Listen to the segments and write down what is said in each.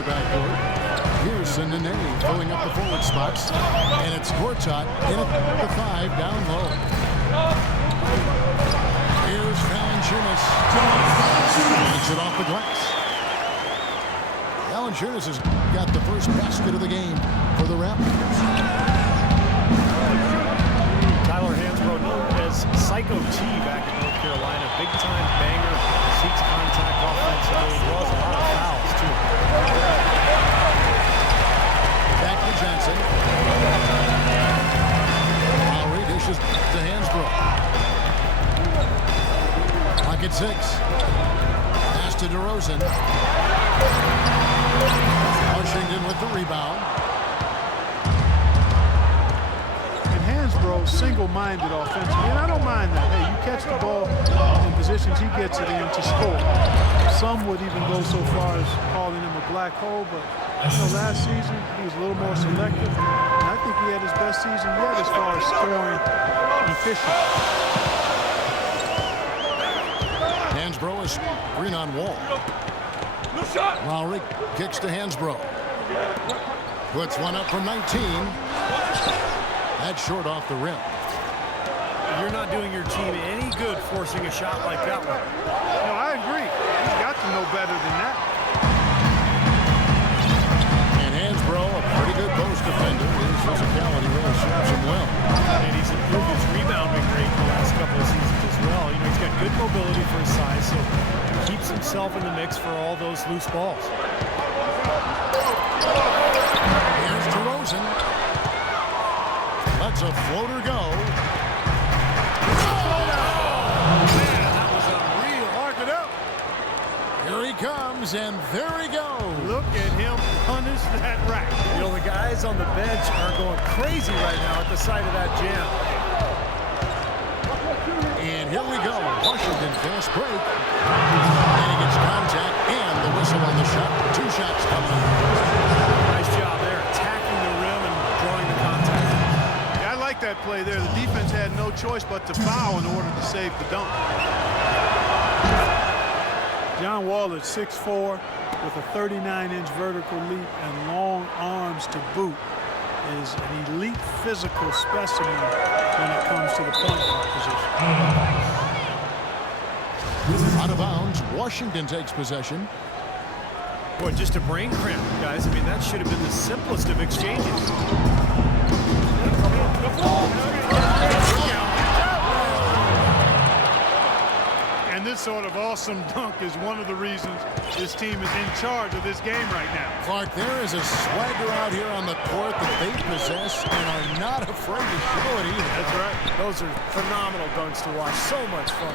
the backcourt. Pearson and Nene filling up the forward spots. And it's Gortat in at the 5 down low. Here's Valanciunas. Takes it off the glass. Valanciunas has got the first basket of the game for the Raptors. Tyler Hansbrough, known as Psycho T back in North Carolina. Big-time banger, seeks contact offensively, draws a lot of fouls, too. Back to Johnson. Lowry dishes to Hansbrough. Pocket 6. Pass to DeRozan. Washington with the rebound. And Hansbrough single-minded offensively, and I don't mind that. Hey, you catch the ball in positions he gets it in to score. Some would even go so far as calling him a black hole, but last season he was a little more selective, and I think he had his best season yet as far as scoring efficient. Hansbrough is green on Wall. Lowry kicks to Hansbrough. Puts one up from 19. That's short off the rim. You're not doing your team any good forcing a shot like that one. No, I agree. He's got to know better than that. And Hansbrough, a pretty good post defender. His physicality really serves him well. And he's improved his rebounding rate the last couple of seasons as well. You know, he's got good mobility for his size, so he keeps himself in the mix for all those loose balls. Here's DeRozan. Lets a floater go. Here he comes, and there he goes. Look at him punish that rack. You know, the guys on the bench are going crazy right now at the sight of that jam. And here we go. Washington fast break. And he gets contact and the whistle on the shot. 2 shots coming up. Nice job there, attacking the rim and drawing the contact. Yeah, I like that play there. The defense had no choice but to foul in order to save the dunk. John Wall at 6'4", with a 39-inch vertical leap and long arms to boot, is an elite physical specimen when it comes to the point guard position. Out of bounds, Washington takes possession. Boy, just a brain cramp, guys. I mean, that should have been the simplest of exchanges. And this sort of awesome dunk is one of the reasons this team is in charge of this game right now. Clark, there is a swagger out here on the court that they possess and are not afraid to show it either. That's right. Those are phenomenal dunks to watch. So much fun.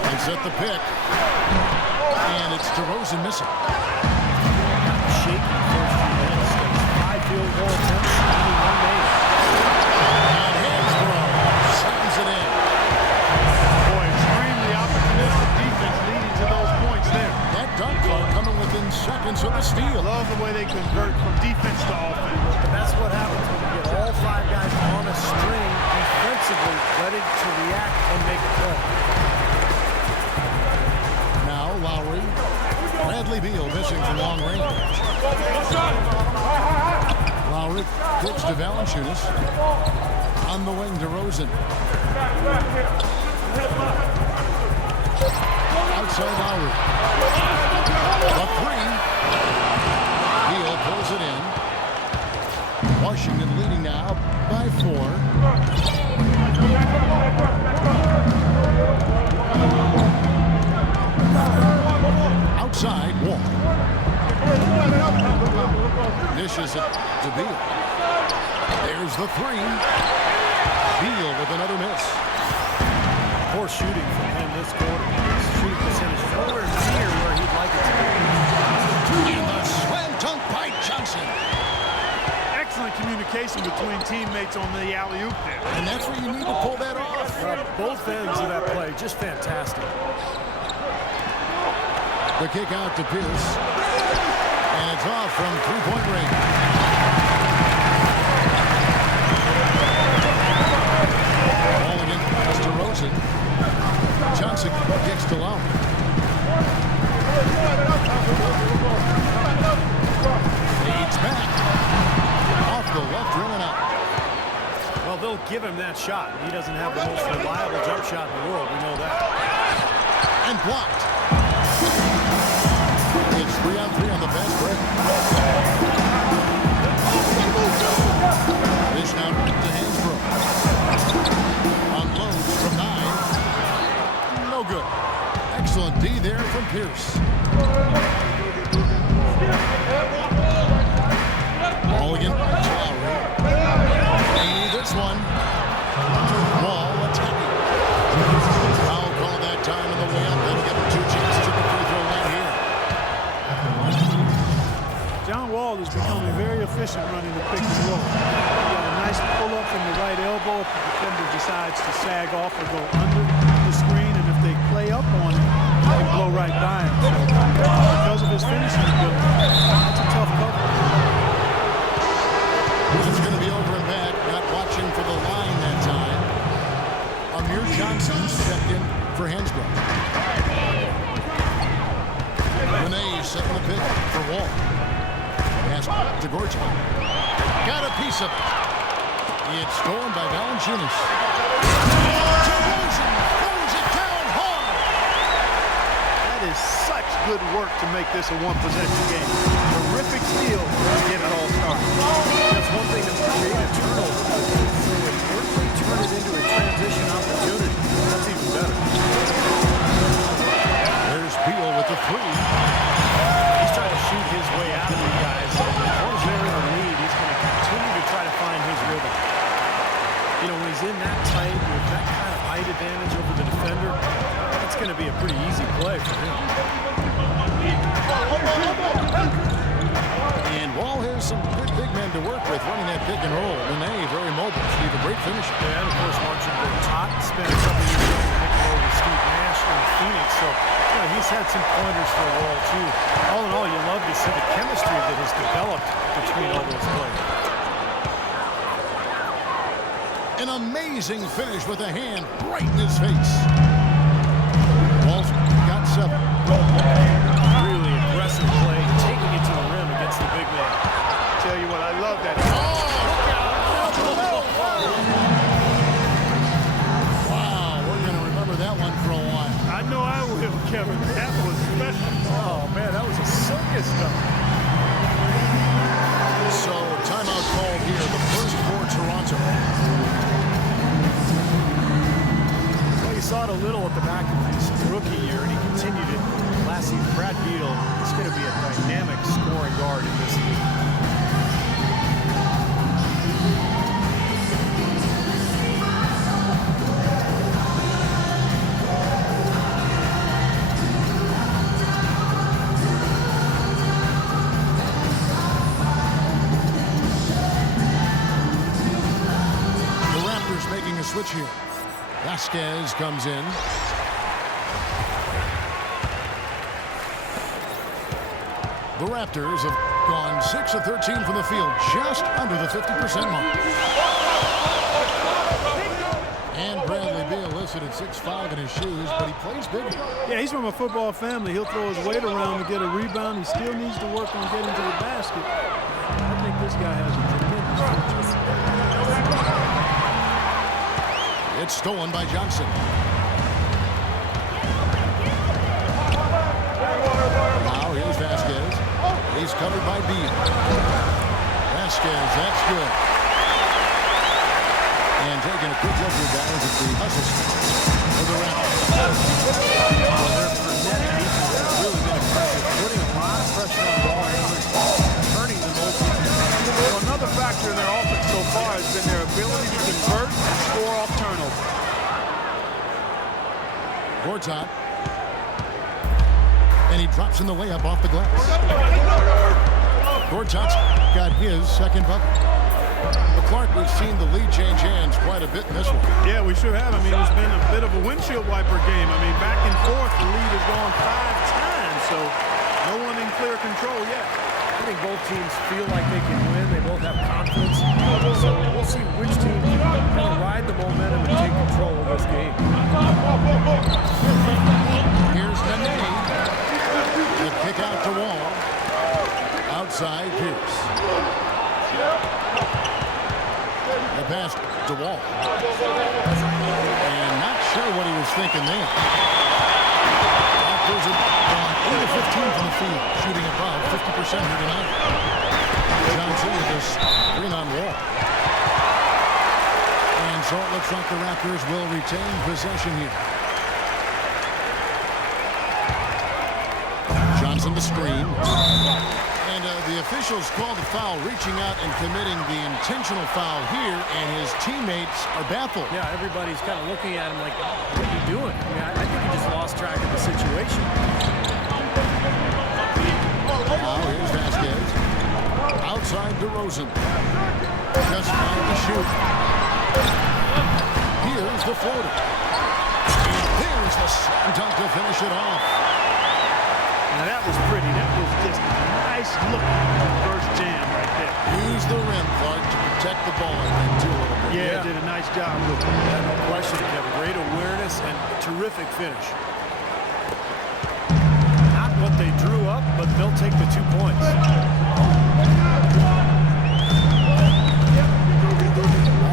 They set the pick. And it's DeRozan missing. Shaky first few minutes. 5 field goal attempts, only 1 made. And Hansbrough sends it in. Boy, extremely opportunistic defense leading to those points there. That dunk call coming within seconds of the steal. Love the way they convert from defense to offense. And that's what happens when you get all 5 guys on a string defensively, ready to react and make a play. Now Lowry. Bradley Beal missing from long range. Lowry kicks to Valanciunas. On the wing, DeRozan. Outside Lowry. The 3. Beal pulls it in. Washington leading now by 4. Outside, Wall. Dishes it to Beal. There's the 3. Beal with another miss. Poor shooting from him this quarter. His shooting percentage nowhere near where he'd like it to be. And the slam dunk by Johnson. Excellent communication between teammates on the alley-oop there. And that's where you need to pull that off. Both ends of that play, just fantastic. The kick out to Pierce. And it's off from 3-point range. Ball against DeRozan. Johnson kicks to Lowry. give him that shot. He doesn't have the most reliable jump shot in the world. We know that. And blocked. It's 3-on-3 on the fast break. Dish now to Hansbrough. Unloads from 9. No good. Excellent D there from Pierce. Ball again. Lowry. This one. Wall attacking. Foul call that time on the way up. That'll give him 2 chances at the free throw line here. John Wall is becoming very efficient running the pick and roll. He got a nice pull up from the right elbow if the defender decides to sag off or go under the screen, and if they play up on him, he can blow right by him. So, because of his finishing ability, that's a tough cover. It's going to be over and back. Not watching for the line that time. Amir Johnson's checked in for Hansbrough. Renee setting the pick for Wall. Pass to Gorton. Got a piece of it. It's stolen by Valanciunas. DeRozan throws it down hard. That is such good work to make this a one-possession game. Terrific steal to get it all started. That's one thing that will create a turnover. So if quickly turn it into a transition opportunity, that's even better. There's Beal with the 3. He's trying to shoot his way out of you guys. Once they're in the lead, he's going to continue to try to find his rhythm. You know, when he's in that tight with that kind of height advantage over the defender, that's going to be a pretty easy play for him. And Wall has some good big men to work with running that pick and roll. Renee, very mobile. Steve, a great finisher. And, of course, Marchand Gortat spent a couple years running the pick and roll with Steve Nash in Phoenix. So, you know, he's had some pointers for Wall, too. All in all, you love to see the chemistry that has developed between all those players. An amazing finish with a hand right in his face. Wall's got 7. Really aggressive play, taking it to the rim against the big man. Tell you what, I love that. Wow, we're going to remember that one for a while. I know I will, Kevin. That was special. Oh, man, that was a circus stuff. So, timeout called here, the first for Toronto. Well, you saw it a little at the back of his rookie year, and he continued it last season. Brad Beal is going to be a dynamic scoring guard in this league. Switch here. Vasquez comes in. The Raptors have gone 6 of 13 from the field, just under the 50% mark. And Bradley Beal listed at 6'5" in his shoes, but he plays big. Yeah, he's from a football family. He'll throw his weight around to get a rebound. He still needs to work on getting to the basket. I think this guy has a tremendous future. It's stolen by Johnson. Now here's Vasquez. He's covered by Beal. Vasquez, that's good. And taking a quick look at guys at the hustle for the Raptors. Well, their frenetic defense has really been impressive, putting a lot of pressure on ball handlers, turning them over. Well, another factor in their offense so far has been their ability to convert and score off turnovers. Gortat. And he drops in the layup off the glass. Gortat's got his second bucket. But Clark, we've seen the lead change hands quite a bit in this one. Yeah, we sure have. I mean, it's been a bit of a windshield wiper game. I mean, back and forth, the lead has gone 5 times, so no one in clear control yet. I think both teams feel like they can win. They both have confidence. So we'll see which team can kind of ride the momentum and take control of this game. Here's Nene. The kick out to Wall. Outside Pierce. The pass to Wall. And not sure what he was thinking there. Raptors have gone 8 of 15 from the field, shooting about 50% here tonight. Johnson with this screen on Wall. And so it looks like the Raptors will retain possession here. Johnson the screen. And the officials call the foul, reaching out and committing the intentional foul here, and his teammates are baffled. Yeah, everybody's kind of looking at him like, what are you doing? I mean, I think he just lost track of the situation. Now here's Vasquez. Outside DeRozan. Just trying to shoot. Here's the floater. And there's the slam dunk to finish it off. Now that was pretty. That was just a nice looking first jam right there. Use the rim, Clark, to protect the ball, I think, too, a little bit. Yeah, did a nice job with it. Yeah, no question. He had great awareness and terrific finish. Not what they drew up, but they'll take the 2 points.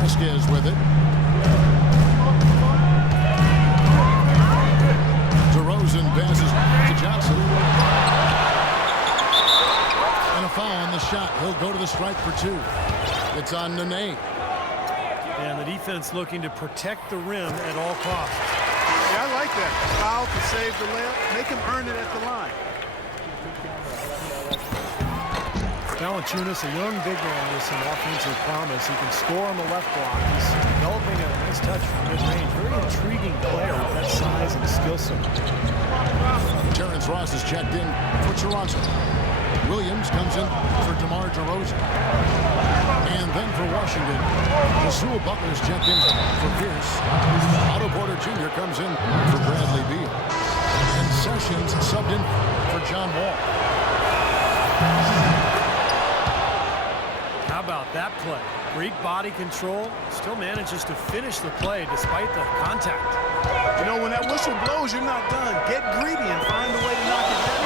Vasquez with it. DeRozan passes to Johnson. And a foul on the shot. He'll go to the stripe for 2. It's on Nene. And the defense looking to protect the rim at all costs. Yeah, I like that. Foul to save the layup. Make him earn it at the line. Valanciunas, a young big man with some offensive promise. He can score on the left block. He's developing a nice touch from mid-range. Very intriguing player with that size and skill set. Terrence Ross is checked in for Toronto. Williams comes in for DeMar DeRozan. And then for Washington, Rasul Butler's checked in for Pierce. Otto Porter Jr. comes in for Bradley Beal. And Sessions subbed in for John Wall. How about that play? Great body control. Still manages to finish the play despite the contact. You know, when that whistle blows, you're not done. Get greedy and find a way to knock it down.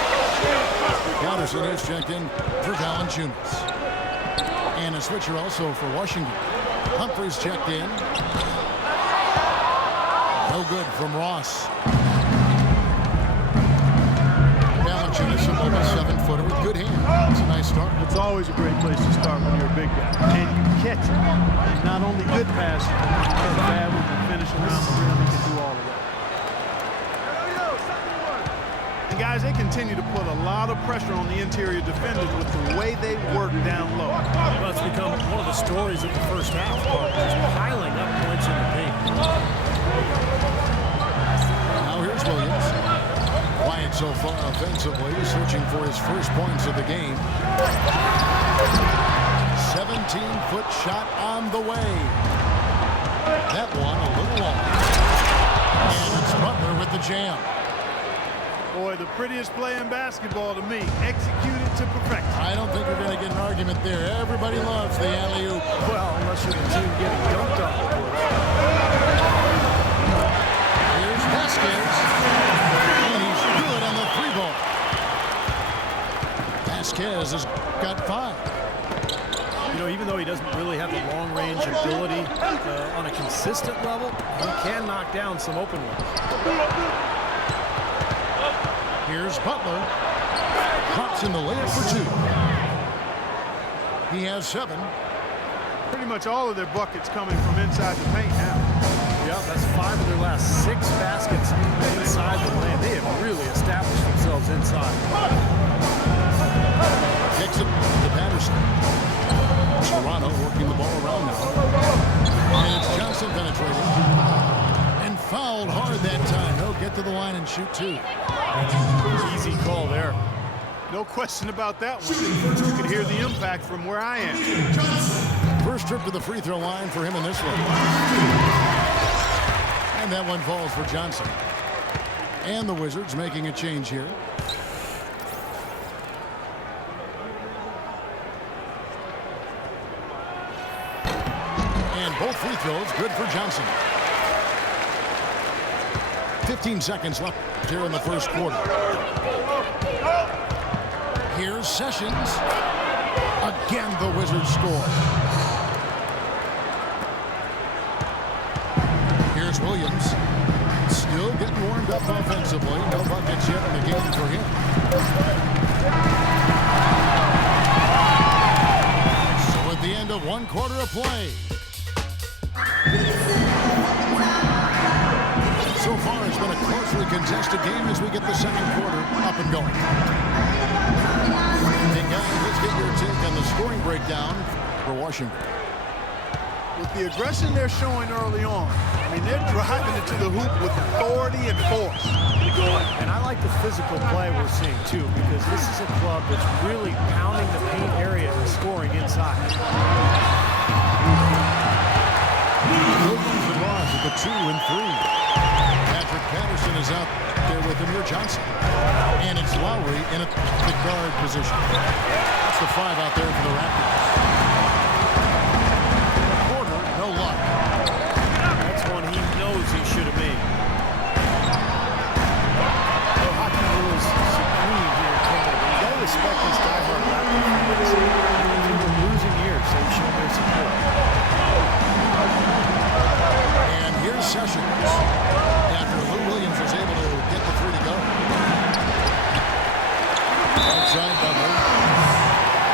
Patterson is checked in for Valanciunas. And a switcher also for Washington. Humphries checked in. No good from Ross. Valanciunas, a little 7-footer with good hands. It's a nice start. It's always a great place to start when you're a big guy. And you catch it. Not only good passes, but bad with the finish around the rim. He can do all of that. And guys, they continue to put a lot of pressure on the interior defenders with the way they work down low. Well, it's become one of the stories of the first half. Just piling up points in the paint. Now here's Williams. Quiet so far offensively, searching for his first points of the game. 17-foot shot on the way. That one a little long. And it's Butler with the jam. Boy, the prettiest play in basketball to me. Executed to perfection. I don't think we're going to get an argument there. Everybody loves the alley-oop. Well, unless you're the team getting dunked on, of course. Here's Vasquez. And he's good on the 3-ball. Vasquez has got 5. You know, even though he doesn't really have the long-range ability on a consistent level, he can knock down some open ones. Here's Butler. Drops in the layup for 2. He has 7. Pretty much all of their buckets coming from inside the paint now. Yeah, that's 5 of their last 6 baskets inside the lane. They have really established themselves inside. Kicks it to Patterson. Toronto working the ball around now. And it's Johnson penetrating. And fouled hard that time. He'll get to the line and shoot 2. Easy call there. No question about that one. You could hear the impact from where I am. First trip to the free throw line for him in this one. And that one falls for Johnson. And the Wizards making a change here. And both free throws good for Johnson. 15 seconds left here in the first quarter. Here's Sessions. Again, the Wizards score. Here's Williams. Still getting warmed up offensively. No buckets yet in the game for him. So at the end of 1 quarter of play. So far, it's been a closely contested game as we get the second quarter up and going. Hey guys, let's get your take on the scoring breakdown for Washington. With the aggression they're showing early on, I mean, they're driving it to the hoop with authority and force. And I like the physical play we're seeing, too, because this is a club that's really pounding the paint area and scoring inside. Williams and Ross at the 2 and 3. Patrick Patterson is out there with Amir Johnson. And it's Lowry in the guard position. That's the 5 out there for the Raptors. Porter, no luck. That's one he knows he should have made. The hockey rules supreme here in Canada. You got to respect these diehard Raptor fans. Through the losing years, they've shown their support. And here's Sessions. After Lou Williams was able to get the 3 to go. Outside Butler.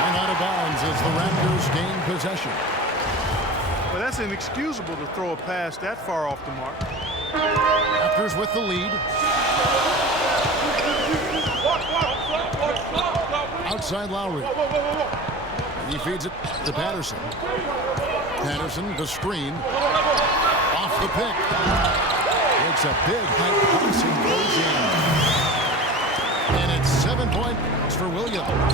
And out of bounds as the Raptors gain possession. Well, that's inexcusable to throw a pass that far off the mark. Raptors with the lead. Outside Lowry. He feeds it to Patterson. Patterson, the screen. Off the pick. It's a big height passing goes in. And it's 7 points for Williams.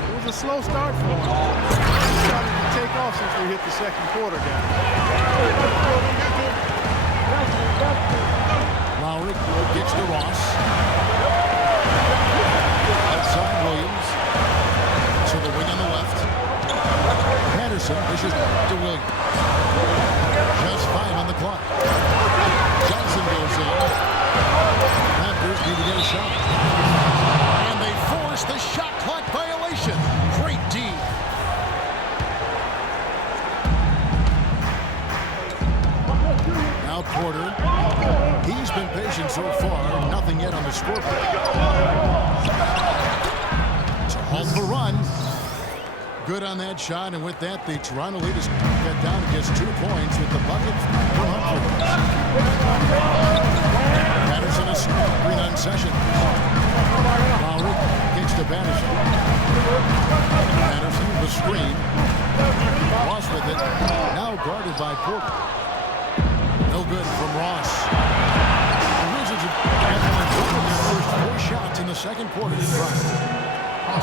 It was a slow start for him. He started to take off since we hit the second quarter, guys. Lowry gets to Ross. Outside Williams. So the wing on the left. Patterson dishes to Williams. Just 5 on the clock. Johnson goes in. Raptors need to get a shot. And they force the shot clock violation. Great D. Now Porter. He's been patient so far. Nothing yet on the scoreboard. To halt the run. Good on that shot, and with that, the Toronto lead is cut down to just 2 points with the bucket from Humphries. Patterson is screen on Sessions. Lowry kicks to Patterson. Patterson, the screen. Ross with it. Now guarded by Porter. No good from Ross. The Wizards have their first 4 shots in the second quarter to drive.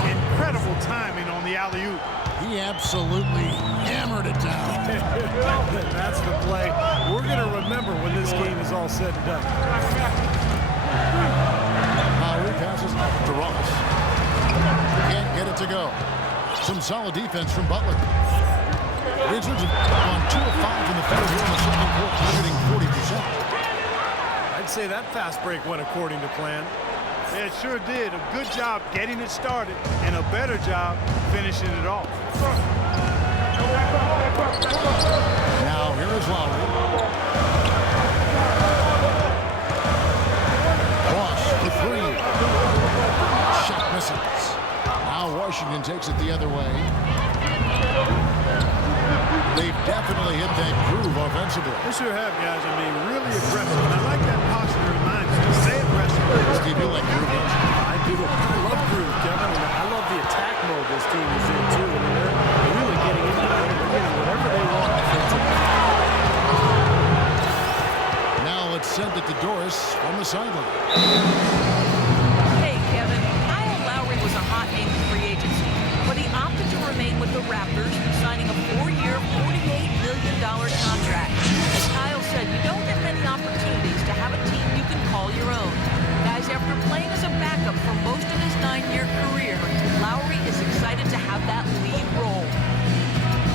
Incredible timing on the alley-oop. He absolutely hammered it down. That's the play we're going to remember when this game is all said and done. Lowry passes to Ross. Can't get it to go. Some solid defense from Butler. Wizards have gone 2 of 5 in the field here in the second quarter, shooting 40%. I'd say that fast break went according to plan. Yeah, it sure did. A good job getting it started and a better job finishing it off. Now here is Lowry. Ross for 3. Shot misses. Now Washington takes it the other way. They've definitely hit that groove offensively. They sure have, guys. I mean, really aggressive. And I like that posture in mind. Stay aggressive. Steve, you like groove? I do. I love groove, Kevin. And I love the attack mode this team is in, too. I mean, they're really getting into it. They're getting whatever they want offensively. Now let's send it to Doris from the sideline. Hey, Kevin. Kyle Lowry was a hot name in free agency, but he opted to remain with the Raptors, signing a 4-year, $48 million contract. As Kyle said, you don't get many opportunities to have a team you can call your own. Guys, after playing as a backup for most of his 9-year career, Lowry is excited to have that lead role.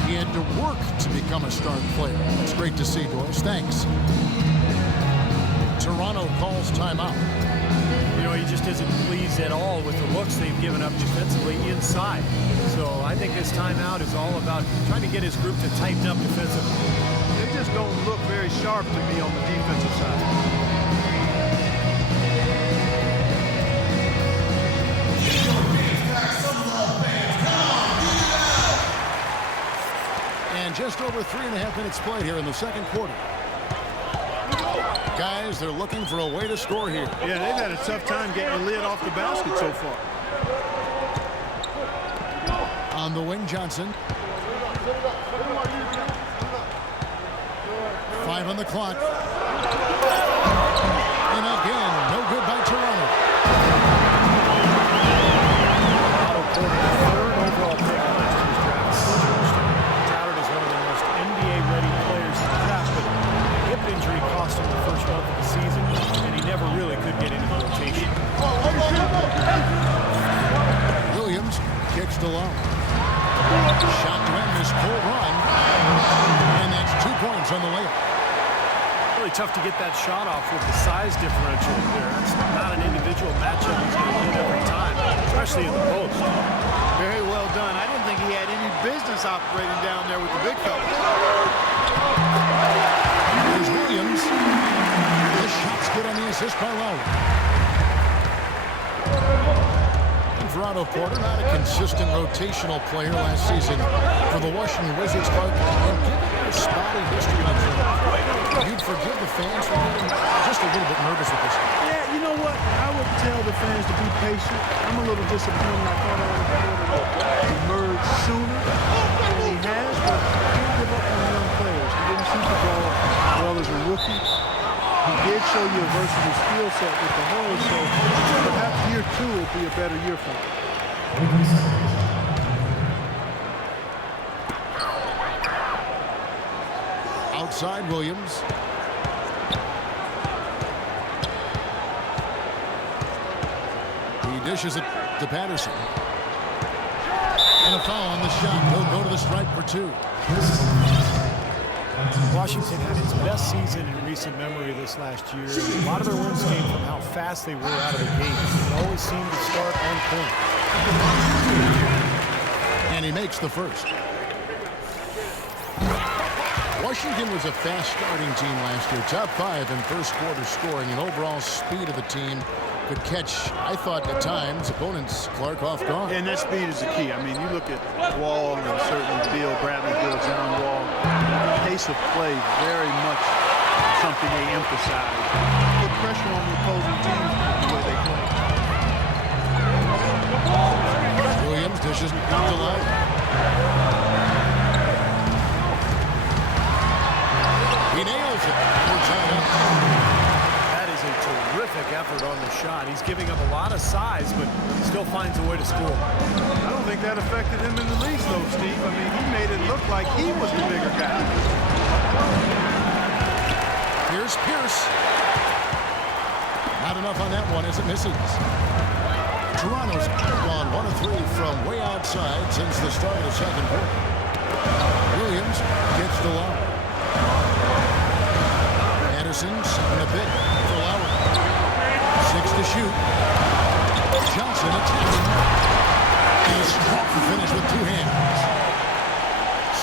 He had to work to become a star player. It's great to see, Doris. Thanks. Toronto calls timeout. You know, he just isn't pleased at all with the looks they've given up defensively inside. So I think this timeout is all about trying to get his group to tighten up defensively. They just just don't look very sharp to me on the defensive side. And just over 3.5 minutes played here in the second quarter. Guys, they're looking for a way to score here. Yeah, they've had a tough time getting the lid off the basket so far. On the wing, Johnson. 5 on the clock. And again, no good by Toronto. Third overall pick in last year's draft. Touted as one of the most NBA-ready players in the draft, but hip injury cost him the first month of the season, and he never really could get into the rotation. Williams kicks to Lowe. Shot to end this full run. And that's 2 points on the layup. Really tough to get that shot off with the size differential there. That's not an individual matchup he's going to win every time, especially in the post. Very well done. I didn't think he had any business operating down there with the big fella. Here's Williams. The shot's good on the assist by Lowry. For Otto Porter, not a consistent rotational player last season for the Washington Wizards. But given their spotty history, you'd forgive the fans for being just a little bit nervous with this. Yeah, you know what? I would tell the fans to be patient. I'm a little disappointed. I thought Otto Porter emerged sooner than he has, but I can't give up on young players. He didn't shoot the ball well as a rookie. He did show you a versatile skill set with the Hornets, so perhaps year 2 will be a better year for him. Outside Williams. He dishes it to Patterson. And a foul on the shot. He'll go to the stripe for 2. Washington had its best season in recent memory this last year. A lot of their wins came from how fast they were out of the gate. They always seemed to start on point. And he makes the first. Washington was a fast starting team last year. Top 5 in first quarter scoring, and overall speed of the team could catch, I thought at times, opponents Clark off guard. And that speed is the key. I mean, you look at Wall and certainly Bill Bradley, Bill John Wall. Pace of play very much something they emphasize. Put pressure on the opposing teams the way they play. Williams dishes out to Lowe. He nails it. That is a terrific effort on the shot. He's giving up a lot of size, but still finds a way to score. I don't think that affected him in the least, though, Steve. I mean, he made it look like he was the bigger guy. Here's Pierce. Not enough on that one as it misses. Toronto's gone 1 of 3 from way outside since the start of the second quarter. Williams gets to Lowry. Anderson's in a bit for Lowry. 6 to shoot. Johnson attacking. And a strong finish with 2 hands.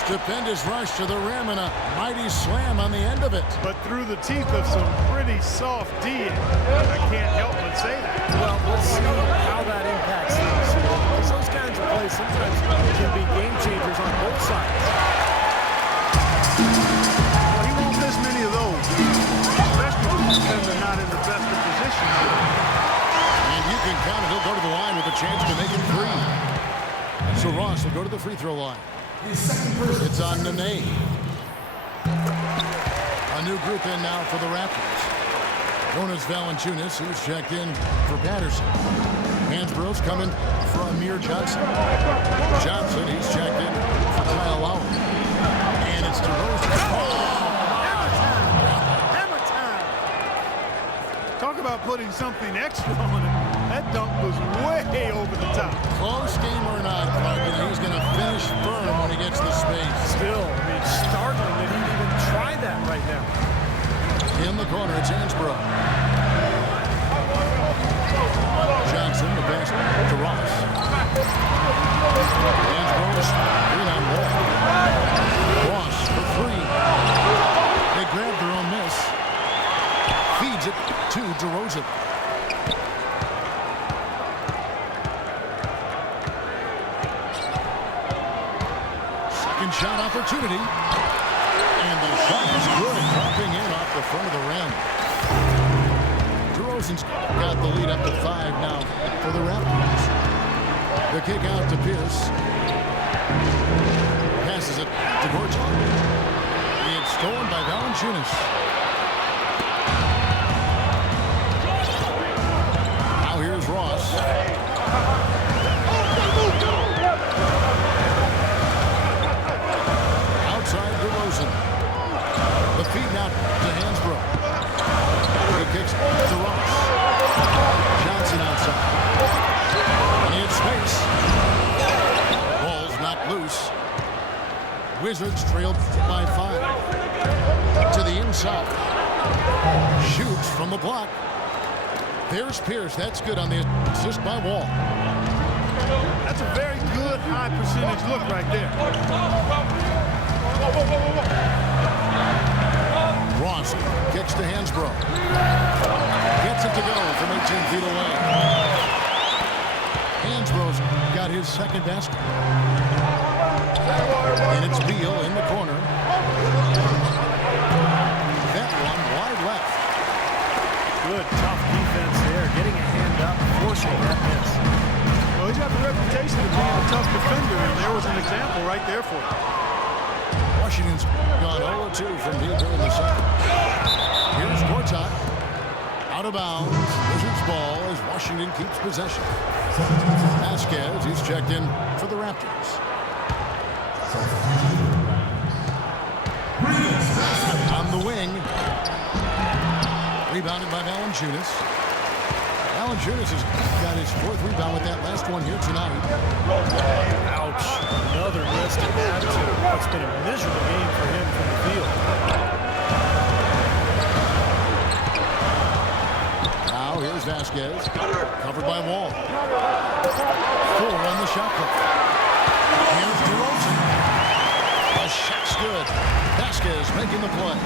Stupendous rush to the rim and a mighty slam on the end of it. But through the teeth of some pretty soft D. I can't help but say that. Well, let's see how that impacts things. Because those kinds of plays sometimes can be game changers on both sides. Well, he won't miss many of those, especially when they're not in the best of positions. And you can count it. He'll go to the line with a chance to make it 3. So Ross will go to the free throw line. It's on Nene. A new group in now for the Raptors. Jonas Valanciunas, who's checked in for Patterson. Hansborough's coming for Amir Johnson. Johnson, he's checked in for Kyle Lowry. And it's DeRozan. Hammer time! Talk about putting something extra on it. That dunk was way over the top. Close game or not, Clark, he's going to finish firm when he gets the space. Still, I mean, it's startling that he'd even try that right now. In the corner, it's Hansborough. Johnson, the pass to Ross. Hansborough's 3-on-1. Ross for 3. open shot opportunity. And the shot is good, dropping in off the front of the rim. DeRozan's got the lead up to 5 now for the Raptors. The kick out to Pierce. Passes it to Gortat. It's stolen by Valanciunas. Now here's Ross. Outside DeRozan. The feed now to Hansbrough. He kicks to Ross. Johnson outside. In space. Ball's not loose. Wizards trailed by 5. To the inside. Shoots from the block. There's Pierce. That's good on the assist by Wall. That's a very good high percentage look right there. Ross kicks to Hansbrough. Gets it to go from 18 feet away. Hansbrough's got his second basket. And it's Beal in the corner. That one wide left. Good, tough defense there. Getting a hand up, forcing that miss. Well, he's got the reputation of being a tough defender, and there was an example right there for him. Washington's gone 0-2 from deep during the second. Here's Gortat. Out of bounds. Wizards ball as Washington keeps possession. Vasquez, he's checked in for the Raptors. On the wing. Rebounded by Valanciunas. Valanciunas has got his 4th rebound with that last one here tonight. Ouch. Another miss to add to what's been a miserable game for him from the field. Now here's Vasquez. Covered by Wall. 4 on the shot clock. Here's DeRozan. The shot's good. Vasquez making the play.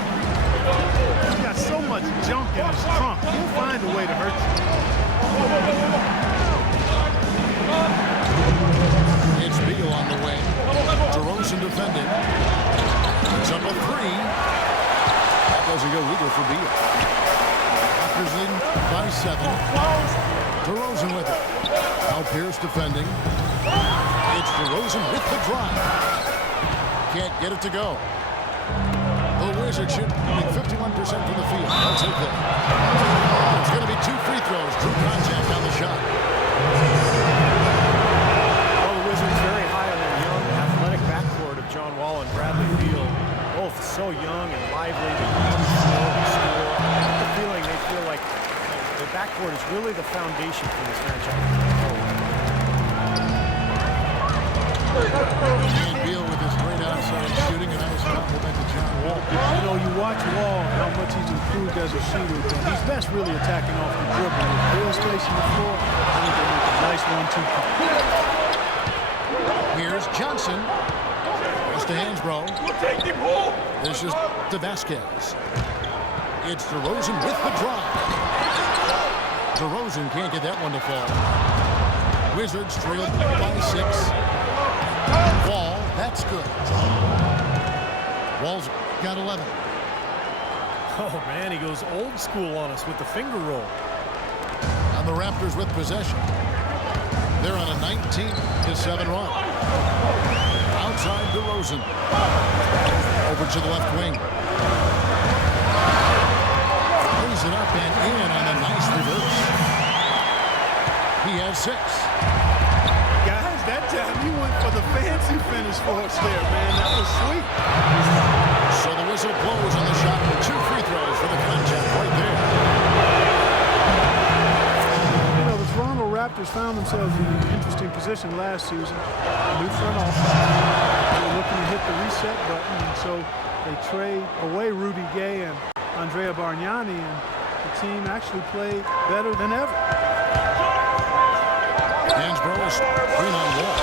He's got so much junk in his trunk. He'll find a way to hurt you. It's Beal on the wing. DeRozan defending. It's up a 3. That doesn't go either for Beal. Raptors in by 7. DeRozan with it. Now Pierce defending. It's DeRozan with the drive. Can't get it to go. The Wizards shoot 51% from the field. That's it there. It's going to be 2 free throws. True contact on the shot. Well, the Wizards very high on their young, athletic backcourt of John Wall and Bradley Beal. Both so young and lively. They can score. I get the feeling they feel like the backcourt is really the foundation for this franchise. And Beal with his great outside shooting, a nice compliment to John Wall. You know, you watch Wall, how much he's improved as a shooter. He's best really attacking off the dribble. With Beal spacing the floor, I think they make a nice 1-2 punch. Here's Johnson. It's to Hansbrough. This is to Vasquez. It's DeRozan with the drive. DeRozan can't get that one to fall. Wizards trailed by 6. Wall, that's good. Wall's got 11. Oh, man, he goes old school on us with the finger roll. And the Raptors with possession. They're on a 19-7 run. Outside DeRozan. Over to the left wing. Brings it up and in on a nice reverse. He has 6. Guys, that time you went for the fancy finish for us there, man. That was sweet. So the whistle blows on the shot with 2 free throws for the contact right there. You know, the Toronto Raptors found themselves in an interesting position last season. New front office. They were looking to hit the reset button, and so they trade away Rudy Gay and Andrea Bargnani, and the team actually played better than ever. Hansbrough is green on Wall.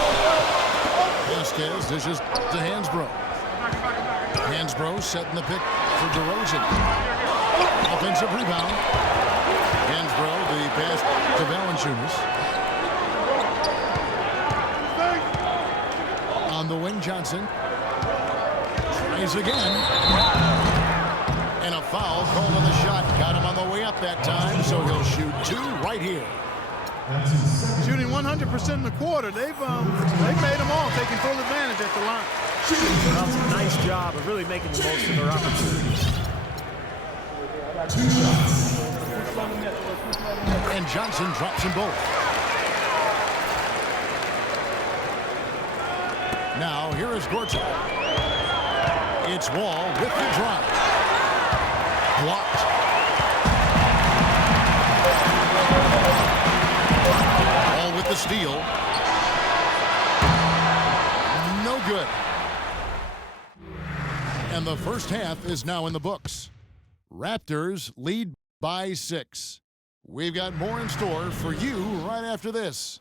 Vasquez dishes to Hansbrough. Hansbrough setting the pick for DeRozan. Offensive rebound. Hansbrough, the pass to Valanciunas. On the wing, Johnson. Tries again. And a foul called on the shot. Got him on the way up that time, so he'll shoot 2 right here. Shooting 100% in the quarter. They've made them all, taking full advantage at the line. Well, it's a nice job of really making the most of their opportunities. And Johnson drops them both. Now here is Gortat. It's Wall with the drive. Blocked. Wall with the steal. No good. And the first half is now in the books. Raptors lead by 6. We've got more in store for you right after this.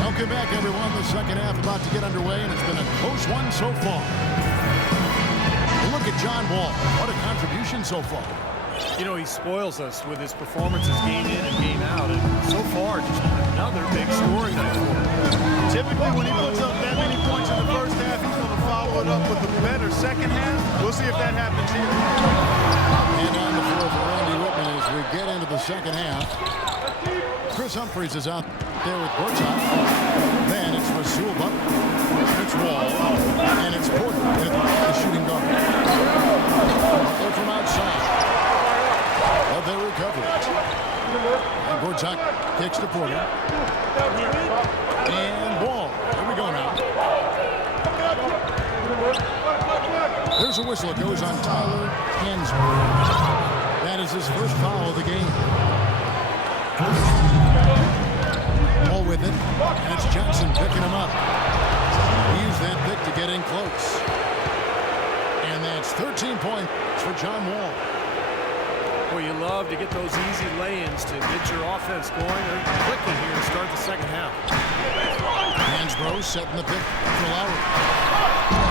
Welcome back, everyone. The second half about to get underway, and it's been a close one so far. Look at John Wall. What a contribution so far. You know, he spoils us with his performances game in and game out, and so far, just another big scoring night for him. Typically, when he puts up that many points in the first half, he's going to follow it up with a better second half. We'll see if that happens here. And on the floor for Randy Whitman as we get into the second half. Chris Humphries is out there with Gortat. Then it's Rasul Butler. It's Wall. And it's Porter with the shooting guard. Butler from outside. But they recover it. And Gortat kicks to Porter. And Wall. Here we go now. There's a whistle. It goes on Tyler Hansberg. That is his first foul of the game. Ball with it, and it's Johnson picking him up. He used that pick to get in close. And that's 13 points for John Wall. Well, you love to get those easy lay-ins to get your offense going quickly here to start the second half. Hansbrough setting the pick for Lowry.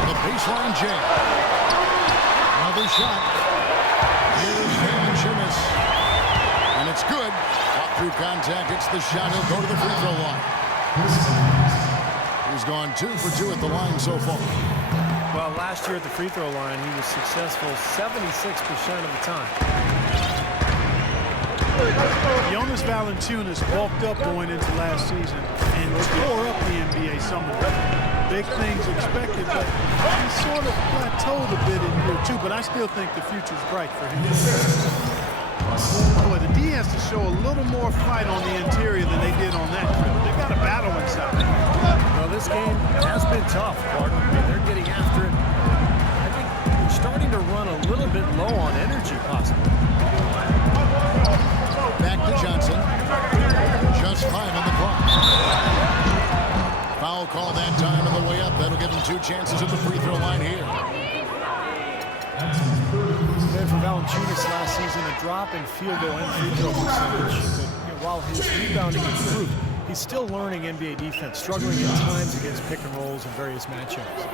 The baseline jam. Another shot. Here's Valanciunas. And it's good. Through contact, it's the shot. He'll go to the free throw line. He's gone 2 for 2 at the line so far. Well, last year at the free throw line, he was successful 76% of the time. Jonas Valanciunas bulked up going into last season and tore up the NBA summer. Big things expected, but he sort of plateaued a bit in year 2, but I still think the future's bright for him. Boy, the D has to show a little more fight on the interior than they did on that trip. They've got a battle inside. Well, this game has been tough, Gordon. I mean, they're getting after it. I think they're starting to run a little bit low on energy, possibly. Back to Johnson. Just 5 on the clock. Foul call that time on the way up. That'll give him 2 chances at the free throw line here. And for Valanciunas last season, a drop in field goal and free throw percentage. But, while his rebounding improved, he's still learning NBA defense, struggling at times against pick and rolls and various matchups.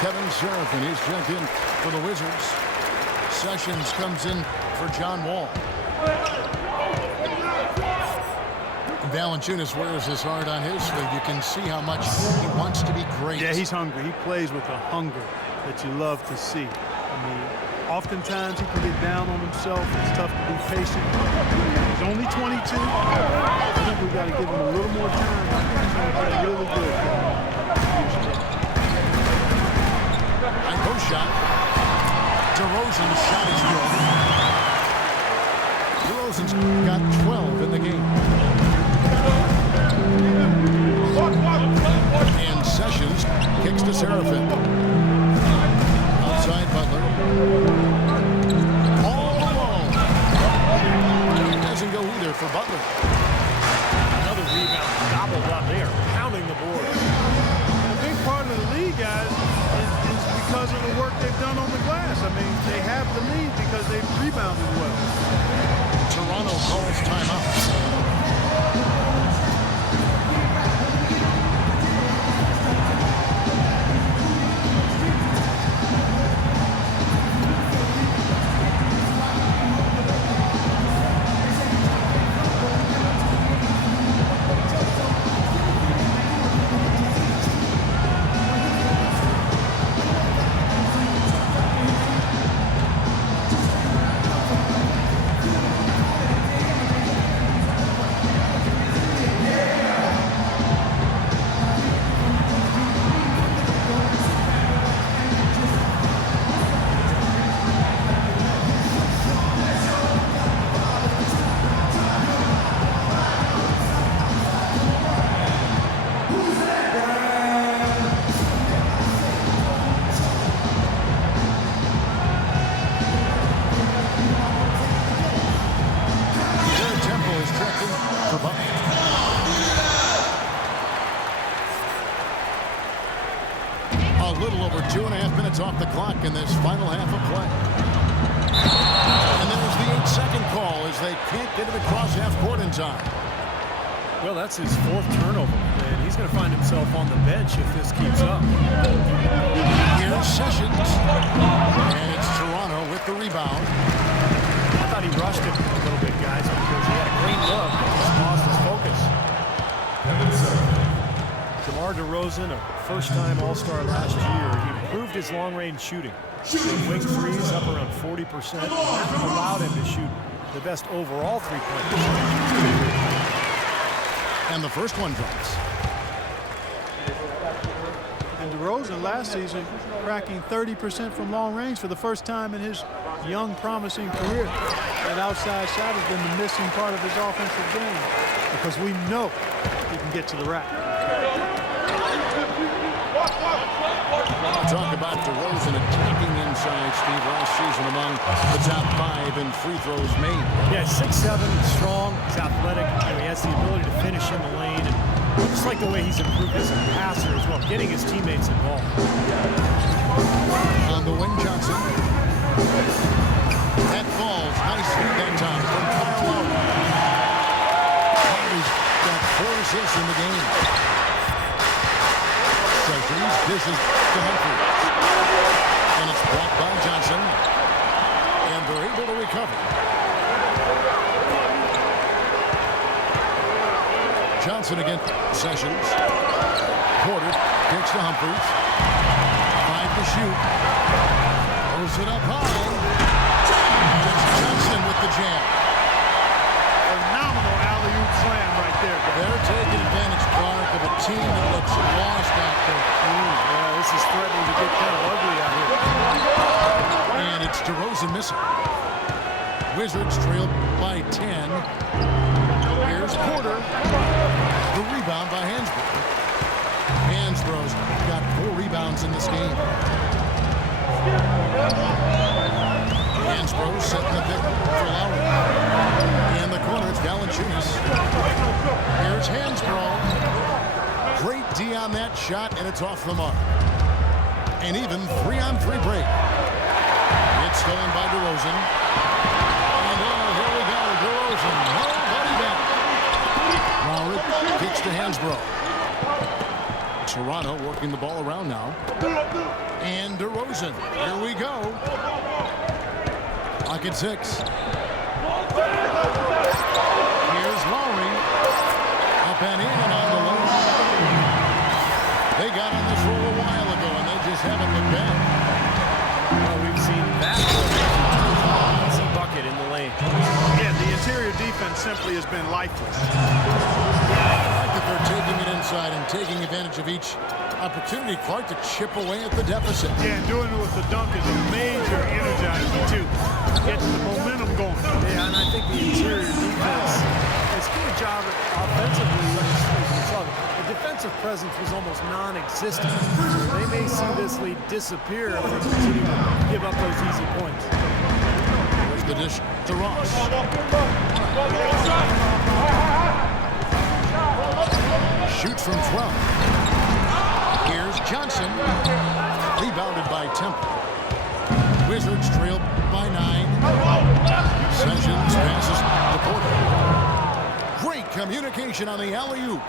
Kevin Seraphin is checked in for the Wizards. Sessions comes in for John Wall. Valanciunas wears his heart on his sleeve. You can see how much he wants to be great. Yeah, he's hungry. He plays with a hunger that you love to see. I mean, oftentimes he can get down on himself. It's tough to be patient. He's only 22. I think we've got to give him a little more time. I think he's going to play really good. And post shot. DeRozan's shot is good. DeRozan's got 12 in the game. And Sessions kicks to Seraphin. Outside Butler. All alone. Doesn't go either for Butler. Another rebound gobbled up there, pounding the boards. A big part of the lead, guys, is because of the work they've done on the glass. I mean, they have the lead because they've rebounded well. Toronto calls timeout. 2.5 minutes off the clock in this final half of play. And there's the 8-second call as they can't get it across half court in time. Well, that's his 4th turnover, and he's going to find himself on the bench if this keeps up. Here's Sessions, and it's Toronto with the rebound. I thought he rushed it a little bit, guys, because he had a clean look and just lost his focus. DeMar DeRozan, a first-time All-Star last year, he improved his long-range shooting. Quick threes up around 40%. That allowed him to shoot the best overall three-point percentage. And the first one drops. And DeRozan last season cracking 30% from long range for the first time in his young, promising career. That outside shot has been the missing part of his offensive game because we know he can get to the rack. Talk about DeRozan attacking inside, Steve, last season among the top 5 in free throws made. Yeah, 6'7", strong, he's athletic, and he has the ability to finish in the lane. And I just like the way he's improved as a passer as well, getting his teammates involved. On the wing, Johnson. That falls nicely that time from Kyle Lowry. Lowry's got 4 assists in the game. Sessions dishes to Humphries. And it's blocked by Johnson. And they're able to recover. Johnson against Sessions. Porter kicks to Humphries. 5 to shoot. Throws it up high. And it's Johnson with the jam. Phenomenal alley-oop slam right there. They're taking advantage, Clark, of a team that looks lost out there. Yeah, this is threatening to get kind of ugly out here. And it's DeRozan missing. Wizards trailed by 10. Here's Porter. The rebound by Hansbrough. Hansbrough's got 4 rebounds in this game. Hansbrough setting the pick for Lowry. In the corner, it's Valanciunas. Here's Hansbrough. Great D on that shot, and it's off the mark. And even 3-on-3 break. It's stolen by DeRozan. And here we go, DeRozan. Nobody back. Lowry kicks to Hansbrough. Toronto working the ball around now. And DeRozan. Here we go. Clock at 6. Here's Lowry. Up and in and on the low. They got on this roll a while ago, and they just haven't looked back. Well, we've seen that easy bucket in the lane. Yeah, the interior defense simply has been lifeless. I like that they're taking it inside and taking advantage of each opportunity, Clark, to chip away at the deficit. Yeah, and doing it with the dunk is a major energizer, too. Gets the momentum going. Yeah, and I think the interior defense has done a job offensively. The defensive presence was almost non-existent. So they may see this lead disappear if they continue to give up those easy points. Here's the dish to Ross. Shoots from 12. Here's Johnson. Rebounded by Temple. Wizards trail by 9. Sessions passes to Porter. Great communication on the alley-oop.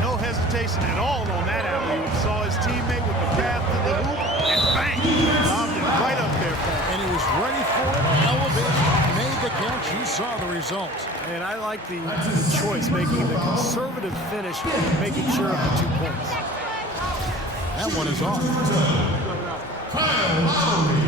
No hesitation at all on that alley-oop. Saw his teammate with the path to the hoop, and bang! Lobbed it right up there for him. And he was ready for it, elevated, made the catch. You saw the result. And I like the choice, making the conservative finish, making sure of the 2 points. That one is off.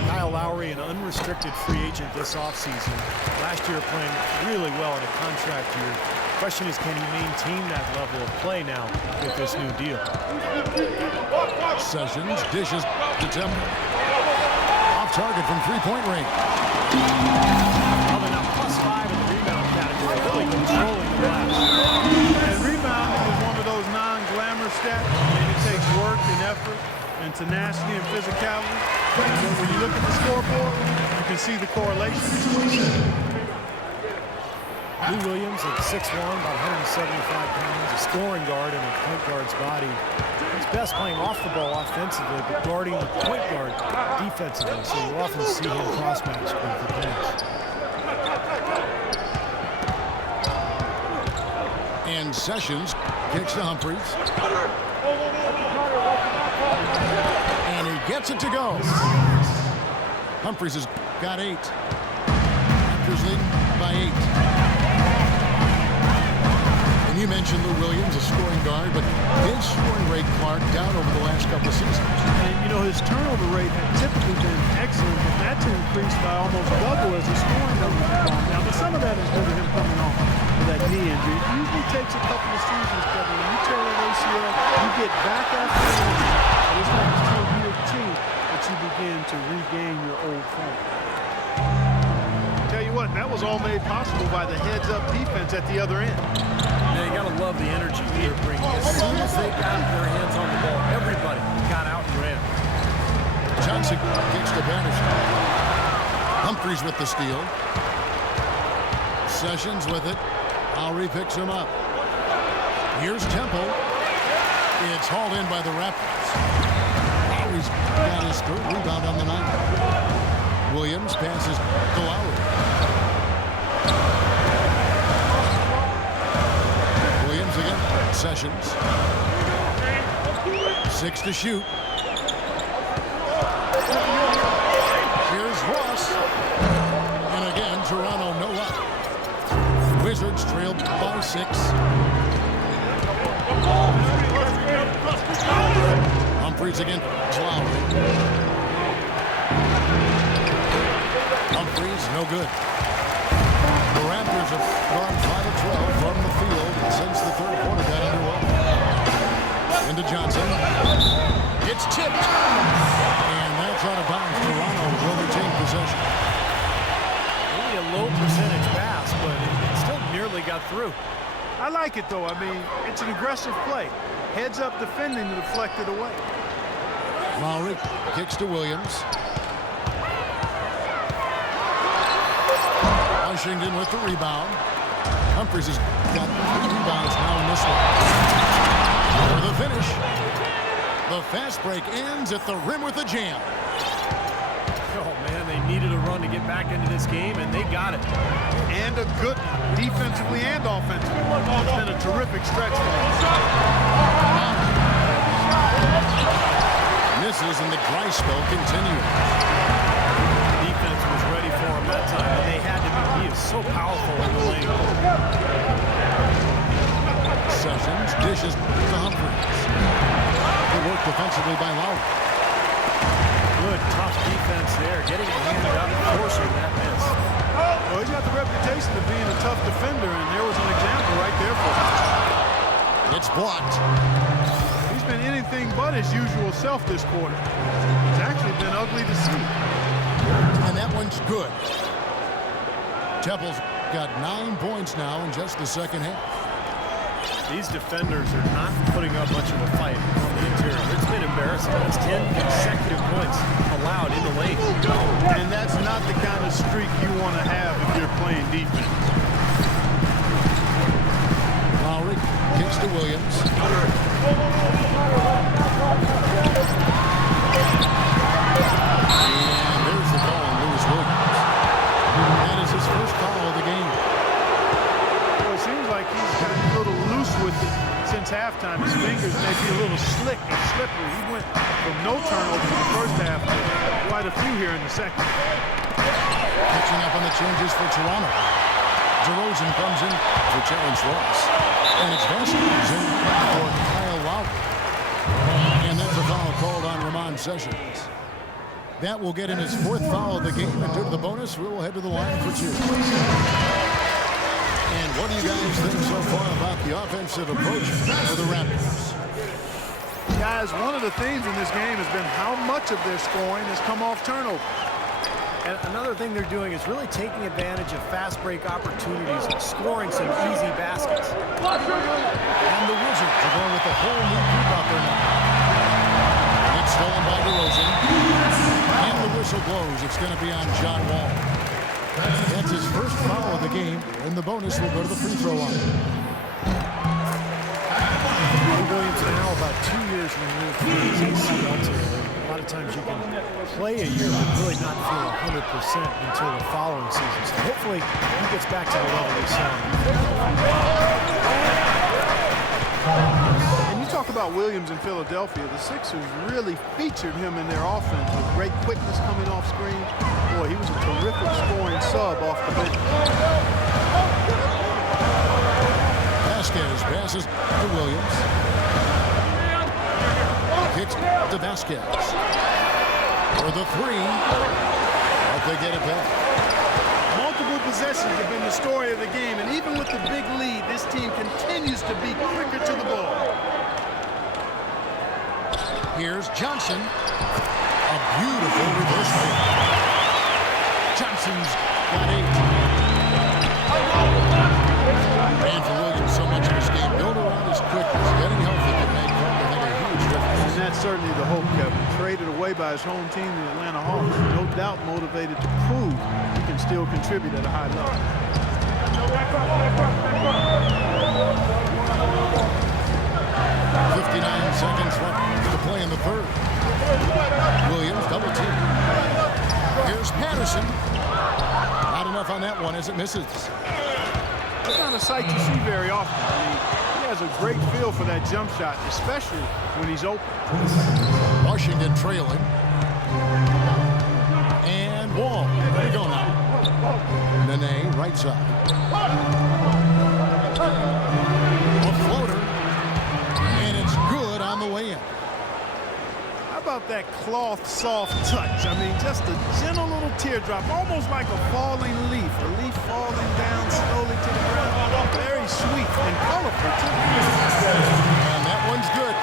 Kyle Lowry, an unrestricted free agent this offseason. Last year playing really well in a contract year. The question is, can he maintain that level of play now with this new deal? Sessions dishes to Temple. Off target from three-point range. Well, they're now +5 in the rebound category, really controlling the glass. And rebounding is one of those non-glamour stats. And it takes work and effort and tenacity and physicality. But when you look at the scoreboard, you can see the correlation. Lou Williams at 6'1", about 175 pounds, a scoring guard in a point guard's body. He's best playing off the ball offensively, but guarding the point guard defensively, so you often see him cross-matched with the bench. And Sessions kicks to Humphries. And he gets it to go. Humphries has got 8. Raptors leading by 8. And you mentioned Lou Williams, a scoring guard, but his scoring rate, Clark, down over the last couple of seasons. And, you know, his turnover rate had typically been excellent, but that's increased by almost double as his scoring numbers have gone down. But some of that is due to him coming off of that knee injury. It usually takes a couple of seasons, but when you tear an ACL, you get back after the injury. This happens to year 2 that you begin to regain your old form. Tell you what, that was all made possible by the heads-up defense at the other end. Yeah, you gotta love the energy they're bringing. As soon as they got their hands on the ball, everybody got out and ran. Johnson kicks to Patterson. Humphries with the steal. Sessions with it. Lowry picks him up. Here's Temple. It's hauled in by the Raptors. Lowry's got his 3rd rebound on the night. Williams passes to Lowry. Williams again. Sessions. 6 to shoot. Here's Ross. And again, Toronto no luck. Wizards trailed by 6. Humphries again. Lowry. Humphries, no good. The Raptors have gone 5 of 12 from the field since the 3rd quarter got underway. Into Johnson. It's tipped. And that's out of bounds. Toronto will retain possession. Maybe a low percentage pass, but it still nearly got through. I like it, though. I mean, it's an aggressive play. Heads-up defending to deflect it away. Lowry kicks to Williams. Washington with the rebound. Humphries has got 3 rebounds now in this one. For the finish. The fast break ends at the rim with a jam. Oh, man, they needed a run to get back into this game, and they got it. And a good defensively and offensively. It's been a terrific stretch for them. Misses, and the dry spell continues. Defense was ready for him that time, and they had to be. He is so powerful in the lane. Sessions dishes to Humphries. Good work defensively by Lowry. Good, tough defense there, getting a hand up, forcing that miss. Well, he's got the reputation of being a tough defender, and there was an example right there for him. It's blocked. He's been anything but his usual self this quarter. It's actually been ugly to see. And that one's good. Temple's got 9 points now in just the second half. These defenders are not putting up much of a fight on the interior. It's been embarrassing. That's 10 consecutive points allowed in the lane. And that's not the kind of streak you want to have if you're playing defense. Lowry kicks to Williams. And there's the call on Lewis Williams. That is his first foul of the game. Well, it seems like he's gotten a little loose with it since halftime. His fingers may be a little slick and slippery. He went from no turnovers in the first half to quite a few here in the second. Catching up on the changes for Toronto. DeRozan comes in for Terrence Ross. And it's Vasquez in for Kyle Lowry. And that's a foul called on Ramon Sessions. That will get him his 4th foul of the game, and due to the bonus, we will head to the line for 2. And what do you guys think so far about the offensive approach for the Raptors? Guys, one of the themes in this game has been how much of their scoring has come off turnover. And another thing they're doing is really taking advantage of fast break opportunities and scoring some easy baskets. And the Wizards are going with a whole new group out there now. It's stolen by DeRozan. And the whistle blows. It's going to be on John Wall. That's his first foul of the game, and the bonus will go to the free throw line. Williams now about 2 years removed from his ACL tear. A lot of times you can play a year but really not feel 100% until the following season. So hopefully he gets back to the level we saw. And you talk about Williams in Philadelphia, the Sixers really featured him in their offense with great quickness coming off screen. Boy, he was a terrific scoring sub off the bench. Vasquez passes to Williams. Kicks to Vasquez. For the three. But they get it back. Multiple possessions have been the story of the game, and even with the big lead, this team continues to be quicker to the ball. Here's Johnson. A beautiful reverse play. Johnson's got 8. And for Williams, so much of this game built around his quickness. Getting healthy can make a huge difference. And that's certainly the hope, Kevin. Traded away by his home team, the Atlanta Hawks. No doubt motivated to prove he can still contribute at a high level. 59 seconds left to play in the third. Williams double team. Here's Patterson. Not enough on that one as it misses. It's not a sight you see very often. I mean, he has a great feel for that jump shot, especially when he's open. Washington trailing. And Wall. There you go now. Nene, right side. A floater. And it's good on the way in. How about that cloth soft touch? I mean, just a gentle little teardrop, almost like a falling leaf. A leaf falling down slowly to the ground. Very sweet and colorful, too. And that one's good.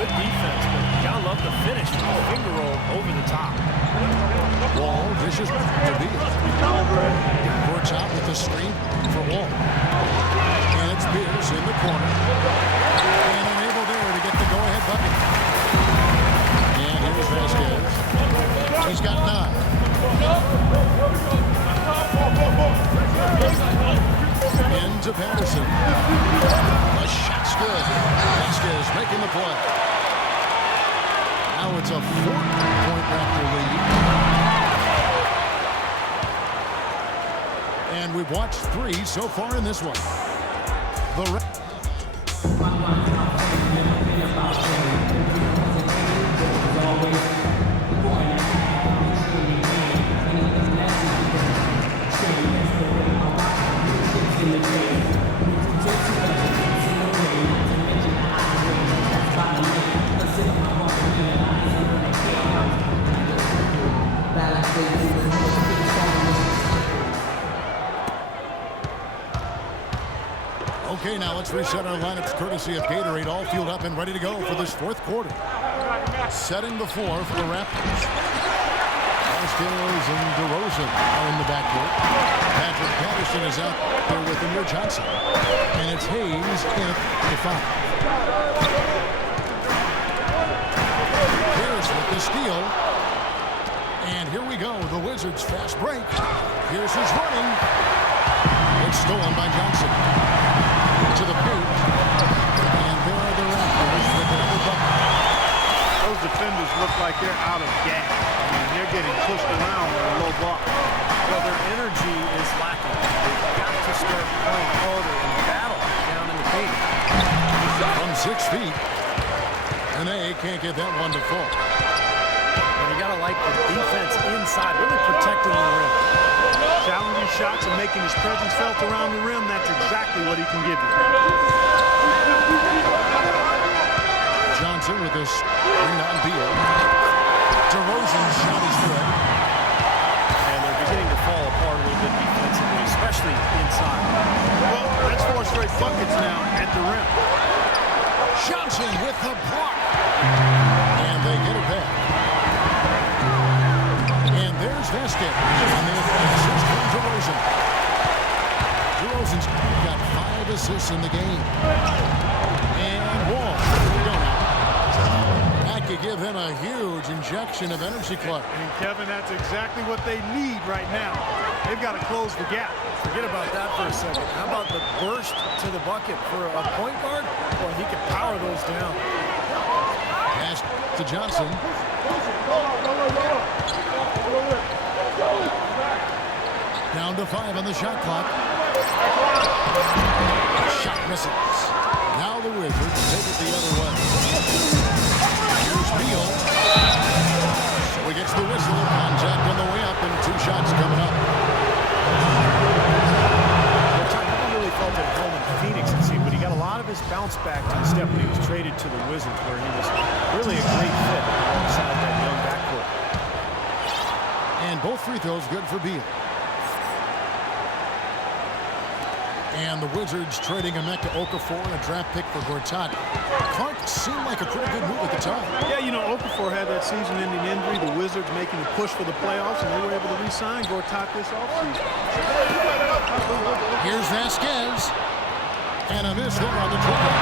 Good defense, but you gotta love the finish with the finger roll over the top. Wall, vicious to beat. Works out with the screen for Wall. And it's Pierce in the corner. And unable there to get the go-ahead bucket. And here's Vasquez. He's got 9. Into Patterson. The shot's good. Vasquez making the play. Now it's a 4-point Raptor lead. And we've watched 3 so far in this one. Okay, now let's reset our lineups courtesy of Gatorade, all fueled up and ready to go for this 4th quarter. Setting the floor for the Raptors. Vasquez and DeRozan are in the backcourt. Patrick Patterson is out there with Amir Johnson. And it's Hayes in at the 5. Pierce with the steal. And here we go, the Wizards fast break. Pierce is running. It's stolen by Johnson. To the paint. And there are the Raptors with another bucket. Those defenders look like they're out of gas. I mean, they're getting pushed around on a low block. Well, their energy is lacking. They've got to start playing harder and battle down in the paint. From 6 feet. And they can't get that one to fall. And you got to like the defense inside, really protecting the rim. Challenging shots and making his presence felt around the rim, that's exactly what he can give you. Johnson with this screen on Beal. DeRozan's shot is good. And they're beginning to fall apart a little bit defensively, especially inside. Well, that's 4 straight buckets now at the rim. Johnson with the block. And they get it back. And there's Vasquez. And then assist from DeRozan. DeRozan's got 5 assists in the game. And Wall. Back could give him a huge injection of energy, Clark. And Kevin, that's exactly what they need right now. They've got to close the gap. Forget about that for a second. How about the burst to the bucket for a point guard? Well, he can power those down. Pass to Johnson. Down to 5 on the shot clock. Shot misses. Now the Wizards take it the other way. Here's Beal. So he gets the whistle. Contact on the way up and 2 shots coming up. I never really felt at home in Phoenix, it seemed, but he got a lot of his bounce back to the step when he was traded to the Wizards, where he was really a great fit alongside that young backcourt. And both free throws good for Beal. And the Wizards trading Emeka Okafor and a draft pick for Gortat. Clark seemed like a pretty good move at the time. Yeah, you know, Okafor had that season-ending injury. The Wizards making a push for the playoffs, and they were able to re-sign Gortat this offseason. Here's Vasquez. And a miss there on the triple.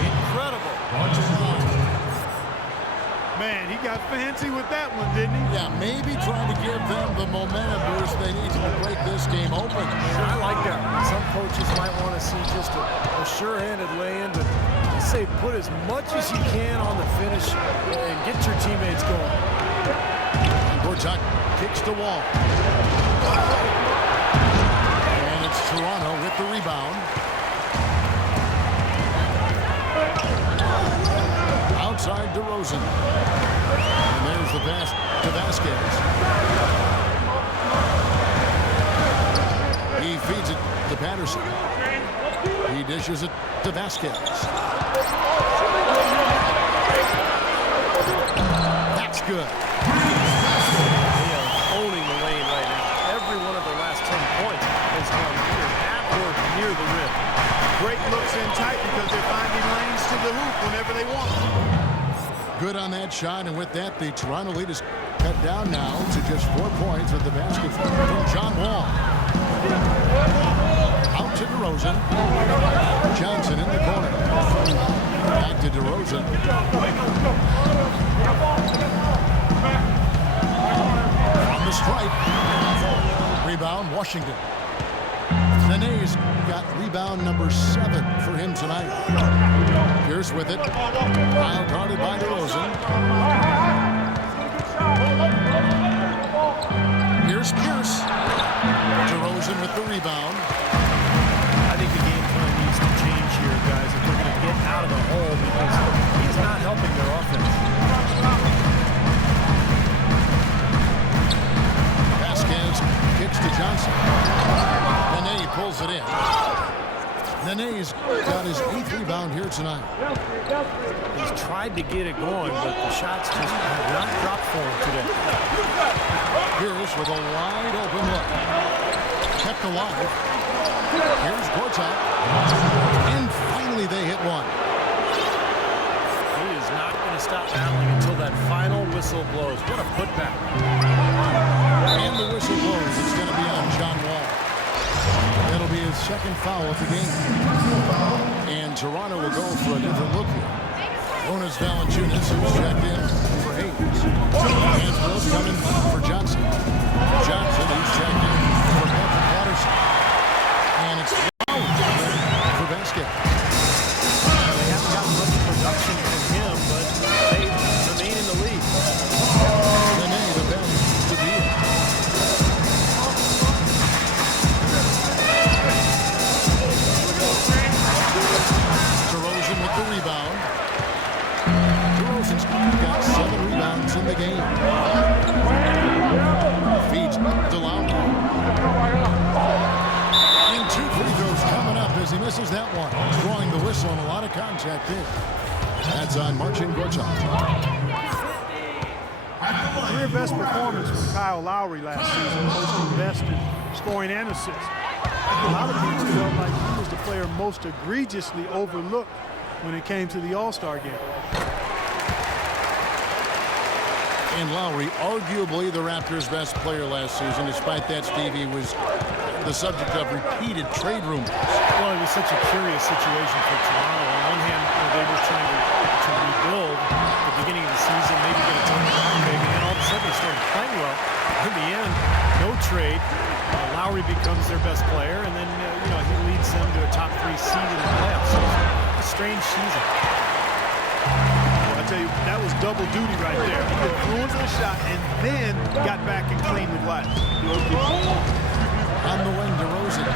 Incredible. Man, he got fancy with that one, didn't he? Yeah, maybe trying to give them the momentum boost they need to break this game open. I like that. Some coaches might want to see just a sure-handed lay-in, but I say put as much as you can on the finish and get your teammates going. Gortat kicks the wall. And it's Toronto with the rebound. Outside DeRozan. And there's the pass to Vasquez. He feeds it to Patterson. He dishes it to Vasquez. That's good. They are owning the lane right now. Every one of their last 10 points has come either at or near the rim. Great looks in tight because they're finding lanes to the hoop whenever they want. Good on that shot, and with that, the Toronto lead is cut down now to just 4 points with the basket from John Wall. Out to DeRozan. Johnson in the corner. Back to DeRozan. On the stripe. Rebound, Washington. Nene's got rebound number 7 for him tonight. Pierce with it. Now guarded by DeRozan. Here's Pierce. DeRozan with the rebound. I think the game plan needs to change here, guys, if they're going to get out of the hole, because he's not helping their offense. Vasquez kicks to Johnson. Nene pulls it in. Nene's got his 8th rebound here tonight. He's tried to get it going, but the shots just have not dropped for him today. Pierce with a wide open look. Kept alive. Here's Gortat. And finally they hit one. He is not going to stop battling until that final whistle blows. What a putback. And the whistle blows. It's going to be on John Wall. That'll be his 2nd foul of the game. And Toronto will go for a different look here. Jonas Valanciunas, who's checked in for Hayes. And throws coming for Johnson. Johnson, who's checked in for Patrick Patterson. And it's for Vasquez. They haven't gotten much production from him, but they remain in the lead. Nene, the pass to Beal. DeRozan with the rebound. DeRozan's got 7 rebounds in the game. Feeds DeLauer. And 2 free throws coming up as he misses that one. Drawing the whistle and a lot of contact there. That's on Marcin Gortat. Career best performance from Kyle Lowry last season, posting best in scoring and assists. A lot of people felt like he was the player most egregiously overlooked when it came to the All-Star game. And Lowry, arguably the Raptors' best player last season. Despite that, Stevie was the subject of repeated trade rumors. Well, it was such a curious situation for Toronto. On one hand, they were trying to rebuild at the beginning of the season, maybe get a ton of big, and then all of a sudden they started playing well. In the end, no trade. Lowry becomes their best player, and then he leads them to a top 3 seed in the playoffs. So it's a strange season. I tell you, that was double duty right there. He influenced the shot and then got back and cleaned the glass. On the wing, DeRozan.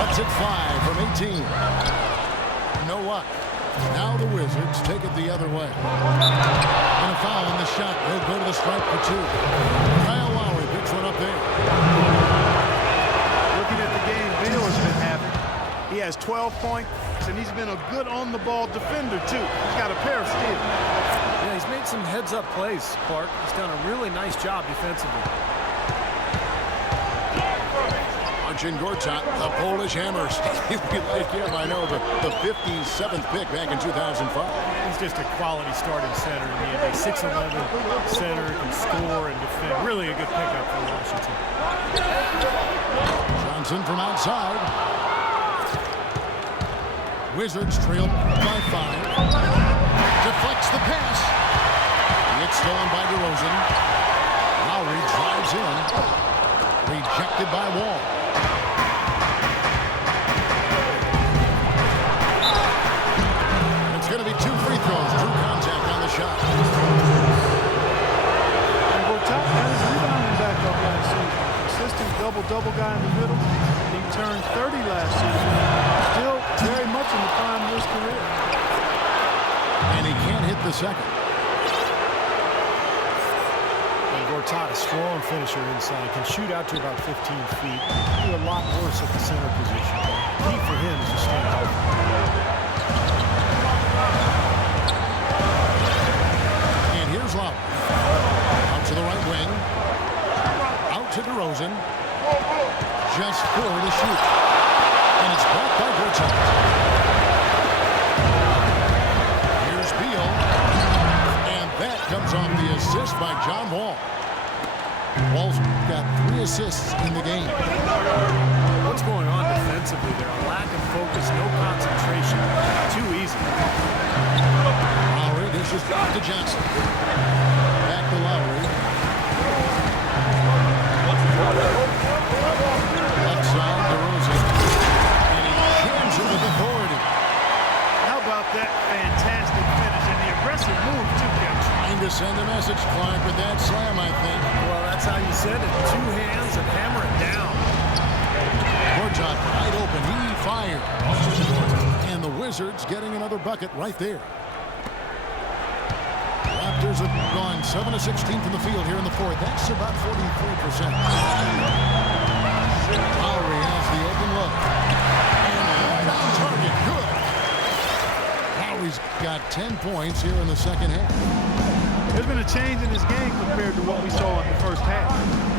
Cuts it 5 from 18. No luck. Now the Wizards take it the other way. And a foul on the shot. He'll go to the stripe for 2. Kyle Lowry picks one up there. Looking at the game Bill has been having, he has 12 points, and he's been a good on-the-ball defender, too. He's got a pair of steals. Yeah, he's made some heads-up plays, Clark. He's done a really nice job defensively. Marcin Gortat, the Polish hammer. We like him, I know, but the 57th pick back in 2005. He's just a quality starting center in the NBA. 6'11" center, can score and defend. Really a good pickup for Washington. Johnson from outside. Wizards trail by 5. Deflects the pass. It's stolen by DeRozan. Lowry drives in. Rejected by Wall. It's going to be 2 free throws. Drew contact on the shot. And Gortat got his rebounding back up last season. Consistent double-double guy in the middle. He turned 30 last season. Still very much in the prime of his career. And he can't hit the second. And Gortat, a strong finisher inside, can shoot out to about 15 feet. Do a lot worse at the center position. Key for him is to stay healthy. And here's Lowry. Out to the right wing. Out to DeRozan. Just 4 to shoot. And it's blocked by Gortat. Here's Beal. And that comes off the assist by John Wall. Wall's got 3 assists in the game. What's going on defensively there? A lack of focus, no concentration. Too easy. Lowry dishes to Johnson. Back to Lowry. Left side, DeRozan. And he jams it with authority. How about that fantastic finish and the aggressive move, too, Kevin? Trying to send a message, Clark, with that slam, I think. Well, that's how you send it. 2 hands and hammer it down. Gortat wide open. He fired. And the Wizards getting another bucket right there. Raptors have gone 7 of 16 from the field here in the 4th. That's about 43%. Lowry has the open look. And right on target. Good. Lowry's got 10 points here in the second half. There's been a change in his game compared to what we saw in the first half.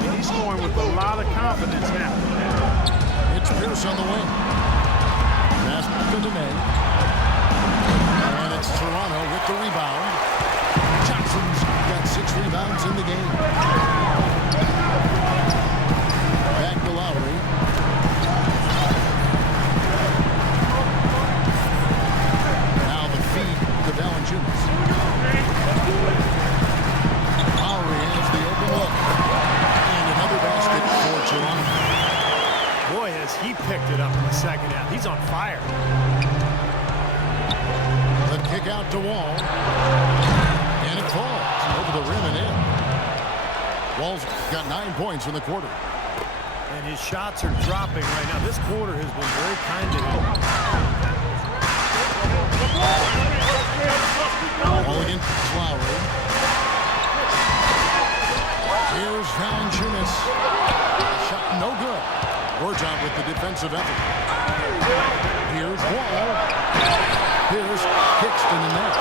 And he's scoring with a lot of confidence now. It's Pierce on the wing. Pass to Dene. And it's Toronto with the rebound. Johnson's got 6 rebounds in the game. Back to Lowry. Now the feed to Valanciunas. Lowry has the open look. And another basket for Toronto. Boy, has he picked it up in the second half. He's on fire. The kick out to Wall. And it falls over the rim and in. Wall's got 9 points in the quarter. And his shots are dropping right now. This quarter has been very kind to him. All against Lowry. Here's Valanciunas. Shot no good. Gortat with the defensive effort. Here's Wall. Here's Hickston in net.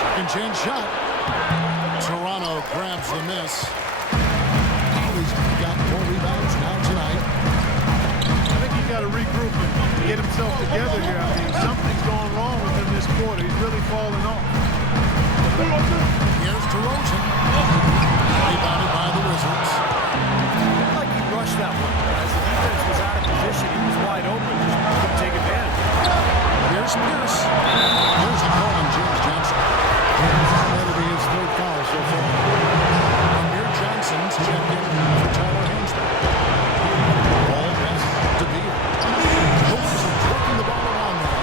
Second chance shot. Toronto grabs the miss. Lowry's got 4 rebounds now tonight. I think he's got to regroup and get himself together here. I mean, something's going wrong with him this quarter. He's really falling off. Here's DeRozan. Rebounded by the Wizards. Looked like he rushed that one, guys. The defense was out of position. He was wide open. Just couldn't take advantage. Here's Pierce. Here's a call on James Johnson. That'll be his third foul so far. Amir Johnson's checked in for Tyler Hanston. Ball pass to Beal. Wilson working the ball around there.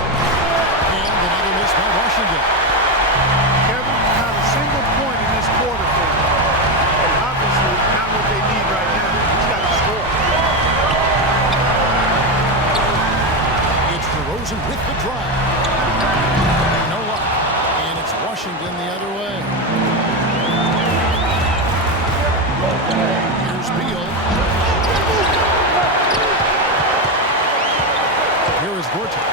And another miss by Washington. Kevin, not a single point in this quarter for him. Obviously, not what they need right now. He's got to score. It's DeRozan with the drive. No luck. And it's Washington the other way. Here's Beal. Here is Gortat.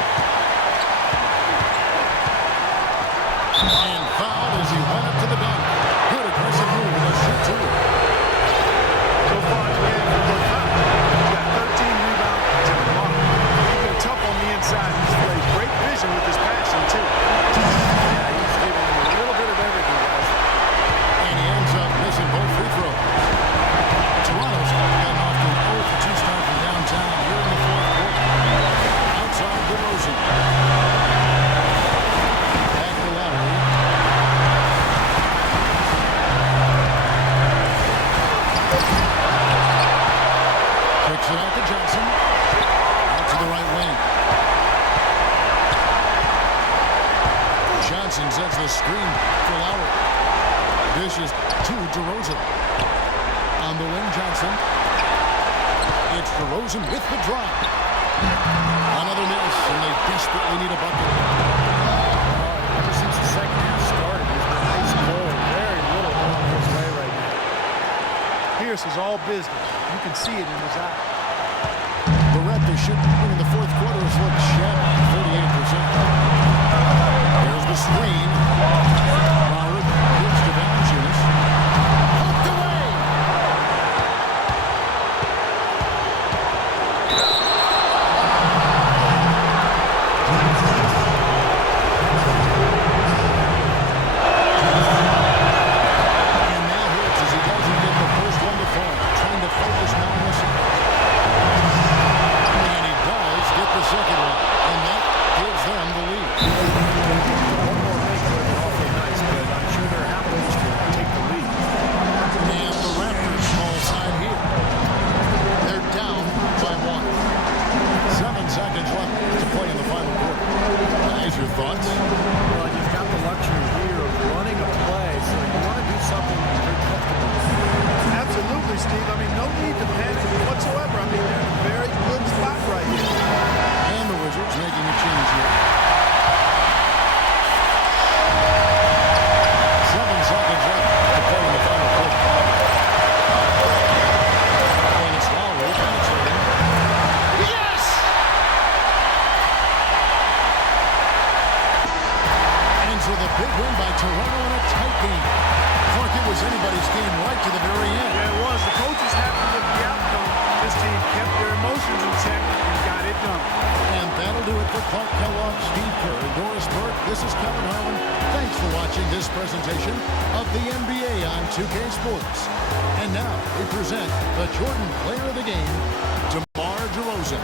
And fouled as he went up to the dunk. Good aggressive move with a shoot too. So far today, he's got 13 rebounds and 10 blocks. He's been tough on the inside. He's played great vision with his passing, too. Yeah, he's giving him a little bit of everything, guys. And he ends up missing both free throws. Toronto's gotten off to an 0-for-2 start from downtown here in the fourth quarter. Outside DeRozan. Back to Lowry. Kicks it out to Johnson. Out to the right wing. Johnson sets the screen for Lowry. Dishes to DeRozan. On the wing, Johnson. It's DeRozan with the drive. Another miss, and they desperately need a bucket. Ever since the second half started, he's been ice cold. Very little going his way right now. Pierce is all business. You can see it in his eye. The Raptors shooting in the fourth quarter has looked shabby, 38%. There's the screen. Lowry gives to Valanciunas. Hooked away. And that hurts as he doesn't get the first one to fall. Trying to focus now on this. And he does get the second one. And that gives them the lead. One more make would have been awfully nice, but I'm sure they're happy just to take the lead. And the Raptors small side here. They're down by 1. 7 seconds left to play in the final quarter. Guys, your thoughts? Well, you've got the luxury here of running a play, so you want to do something you're comfortable with. Absolutely, Steve. I mean, no need to panic whatsoever. I mean, they're in a very good spot right here. And the Wizards making a change here. 7 seconds left to play in the final quarter. And it's Lowry penetrating. Yes! And so the big win by Toronto in a tight game. Clark, it was anybody's game right to the very end. Yeah, it was. The coaches happy with the outcome. This team kept their emotions in check and got it done. And that'll do it for Clark Kellogg, Steve Kerr, Doris Burke. This is Kevin Harlan. Thanks for watching this presentation of the NBA on 2K Sports. And now we present the Jordan Player of the Game, DeMar DeRozan.